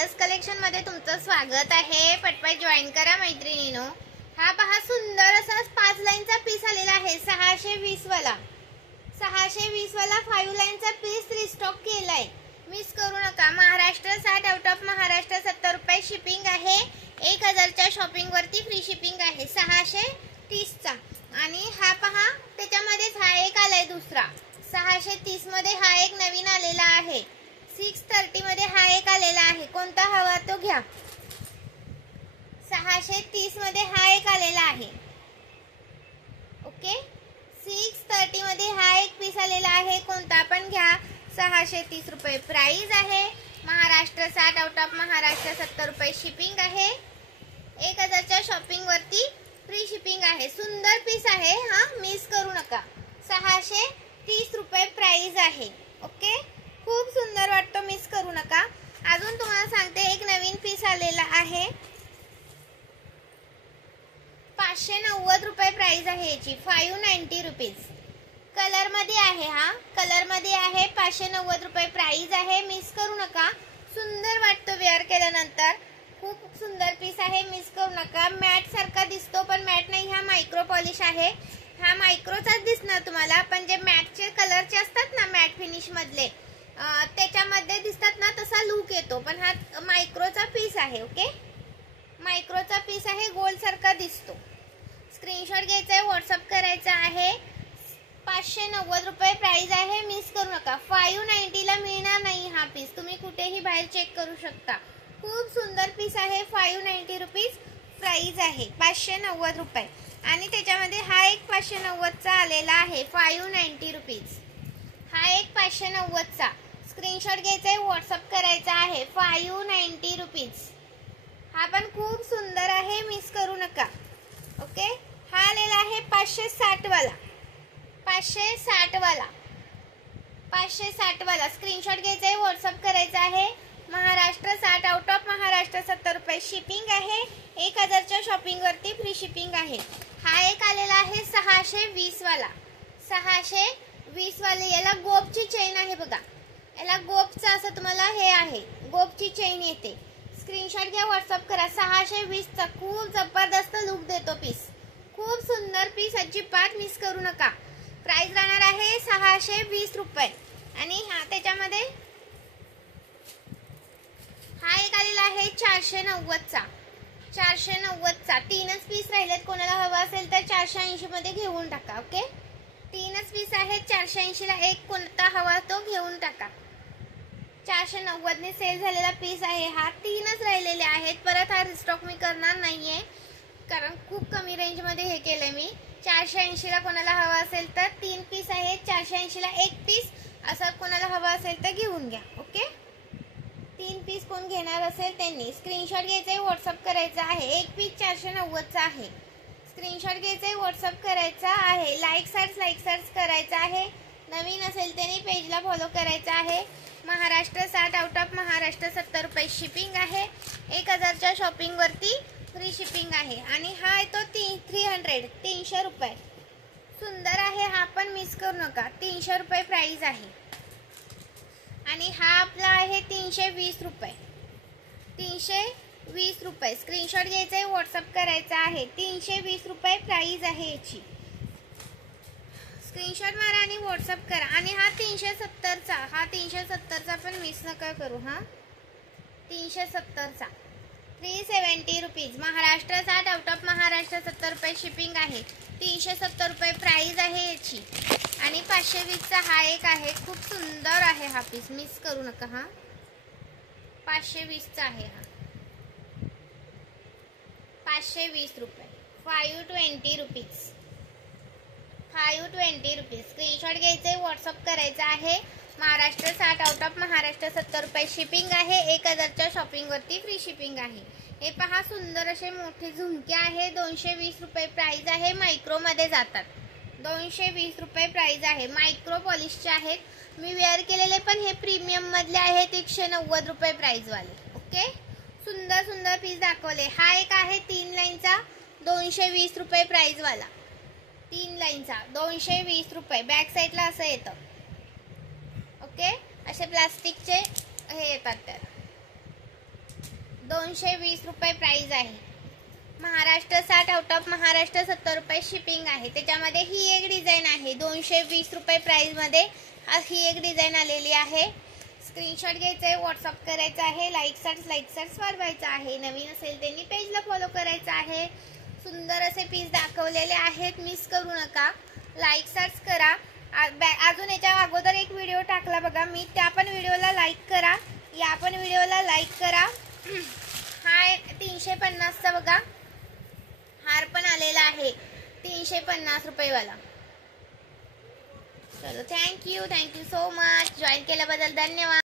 Taylor's collection मध्ये तुमचं स्वागत आहे। पटपट जॉईन करा मैत्रिणींनो। हा पहा सुंदर असा 5 लाईनचा पीस आलेला आहे 620 वाला 5 लाईनचा पीस रिस्टॉक केलाय, मिस करू नका। महाराष्ट्र 60 आउट ऑफ महाराष्ट्र 70 रुपये शिपिंग आहे। 1000 च्या शॉपिंग वरती फ्री शिपिंग आहे 630 चा। आणि हा पहा त्याच्यामध्येच हा एक आलाय दुसरा 630 मध्ये हा एक नवीन आलेला आहे। 630 मध्ये हा एक आलेला आहे, कोणता हवा तो घ्या। 630 मध्ये हा एक आलेला आहे, ओके। 630 मध्ये हा एक पीस आलेला आहे, कोणता पण घ्या। 630 रुपये प्राइस आहे। महाराष्ट्र 60 आउट ऑफ महाराष्ट्र 70 रुपये शिपिंग आहे। 1000 च्या शॉपिंग वरती फ्री शिपिंग आहे। सुंदर पीस आहे हा, मिस करू नका। 630 रुपये प्राइस आहे, ओके। खूप सुंदर वाटतो, मिस करू नका। अजून तुम्हाला सांगते एक नवीन पीस आलेला आहे 590 रुपये प्राइस आहे याची। 590 रुपीज कलर मध्ये आहे, हा कलर मध्ये आहे। 590 रुपये प्राइस आहे, मिस करू नका। सुंदर वाटतो वेअर केल्यानंतर, खूप सुंदर पीस आहे, मिस करू नका। मॅट सारखा दिसतो पण मॅट नाही, हा मायक्रो पॉलिश आहे। हा मायक्रोचाच दिसणार तुम्हाला, पण जे मॅटचे कलरचे असतात ना मॅट फिनिश मधले त्याच्यामध्ये दिसतात ना तसा लुक येतो, पण हा मायक्रोचा पीस आहे, ओके। मायक्रोचा पीस आहे, गोल्ड सारखा दिसतो। स्क्रीनशॉट घ्यायचा आहे, व्हॉट्सअप करायचा आहे। 590 रुपये प्राइस आहे, मिस करू नका। 590 ला मिळणार नाही हा पीस, तुम्ही कुठेही बाहेर चेक करू शकता। खूप सुंदर पीस आहे, 590 रुपीज प्राइस आहे। 590 रुपये आणि त्याच्यामध्ये हा एक 590 चा आलेला आहे 590 रुपीज। हा एक 590 चा स्क्रीनशॉट घ्यायचा आहे, व्हॉट्सअप करायचा आहे। 590 रुपीज हा पण खूप सुंदर आहे, मिस करू नका, ओके। हा आलेला आहे 560 वाला 560 वाला स्क्रीनशॉट घ्यायचा आहे, व्हॉट्सअप करायचा आहे। महाराष्ट्र 60 आउट ऑफ महाराष्ट्र 70 रुपये शिपिंग आहे। 1000 च्या शॉपिंग वरती फ्री शिपिंग आहे। हा एक आलेला आहे 620 वाला 620 वाले। याला गोपची चेन आहे बघा, याला गोपचं असं तुम्हाला हे आहे, गोपची चेन येते। स्क्रीनशॉट घ्या, व्हॉट्सअप करा। 620 चा खूप जबरदस्त लुक देतो पीस, खूप सुंदर पीस, अजिबात मिस करू नका। प्राइस राहणार आहे 620 रुपये। आणि हा त्याच्यामध्ये हा एक आलेला आहे 490 चा 490 चा। 3च पीस राहिलेत, कोणाला हवा असेल तर 480 मध्ये घेऊन टाका, ओके। 3च पीस आहेत, 480 ला एक कोणता हवा तो घेऊन टाका। 490 ने सेल झालेला पीस आहे हा। 3च राहिलेले आहेत, परत हा रिस्टॉक मी करणार नाहीये कारण खूप कमी रेंज मध्ये हे केलंय मी। 480 ला कोणाला हवा असेल तर 3 पीस आहेत, 480 ला एक पीस असं कोणाला हवा असेल तर घेऊन घ्या, ओके। 3 पीस कोण घेणार असेल त्यांनी स्क्रीनशॉट घ्यायचा आहे, व्हॉट्सअप करायचा आहे। एक पीस 490 चा आहे, स्क्रीनशॉट घ्यायचा आहे, व्हॉट्सअप करायचा आहे। लाईक सर्च करायचा आहे। नवीन असेल त्यांनी पेजला फॉलो करायचा आहे। महाराष्ट्र 60 आउट ऑफ महाराष्ट्र 70 रुपये शिपिंग आहे। 1000 च्या शॉपिंग वरती फ्री शिपिंग आहे। आणि हा आहे तो 300 रुपये। सुंदर आहे हा पण, मिस करू नका। 300 रुपये प्राइस आहे। आणि हा आपला आहे 320 रुपये 320 रुपये स्क्रीनशॉट घ्यायचा आहे, व्हॉट्सअप करायचा आहे। 320 रुपये प्राइस आहे याची। स्क्रीनशॉट मारा आणि व्हॉट्सअप करा। आणि हा 370 चा, हा 370 चा पण मिस नका करू। हा 370 चा 370 rupees. Maharashtra 60 out of Maharashtra 70 रुपये शिपिंग आहे। 370 रुपये प्राइस आहे याची। आणि 520 चा हा एक आहे, खूप सुंदर आहे हा पीस, मिस करू नका। हा 520 चा आहे, हा 520 रुपये 520 रुपीज 520 रुपीज। स्क्रीनशॉट घ्यायचा आहे, व्हॉट्सअप करायचा आहे। महाराष्ट्र 60 आउट ऑफ महाराष्ट्र 70 रुपये शिपिंग आहे। 1000 च्या शॉपिंग वरती फ्री शिपिंग आहे। हे पहा सुंदर असे मोठे झुमके आहे, 220 रुपये प्राइस आहे। मायक्रो मध्ये जातात, 220 रुपये प्राइस आहे। मायक्रो पॉलिशचे आहेत, मी वेअर केलेले पण हे प्रीमियम मधले आहेत। 190 रुपये प्राइस वाले, ओके। सुंदर सुंदर पीस दाखवले। हा एक आहे 3 लाईनचा 220 रुपये प्राइस वाला, 3 लाईनचा 220 रुपये। बॅक साईडला असं येतं, ओके। असे प्लास्टिकचे हे येतात त्याला, 220 रुपये प्राइस आहे. महाराष्ट्र 60, आउट ऑफ महाराष्ट्र 70 रुपये शिपिंग आहे. त्याच्यामध्ये ही एक डिझाईन आहे 220 रुपये प्राइसमध्ये. ही एक डिझाईन आलेली आहे. स्क्रीनशॉट घ्यायचा आहे, व्हॉट्सअप करायचा आहे, लाईक सर्च वाढवायचा आहे. नवीन असेल त्यांनी पेजला फॉलो करायचं आहे. सुंदर असे पीस दाखवलेले आहेत, मिस करू नका. लाईक सर्च करा. अजून याच्या अगोदर एक व्हिडिओ टाकला बघा मी, त्या पण व्हिडिओला लाईक करा, या पण व्हिडिओला लाईक करा. हा 350चा बघा हार पण आलेला आहे 350 रुपयेवाला. चलो थँक्यू सो मच. जॉईन केल्याबद्दल धन्यवाद.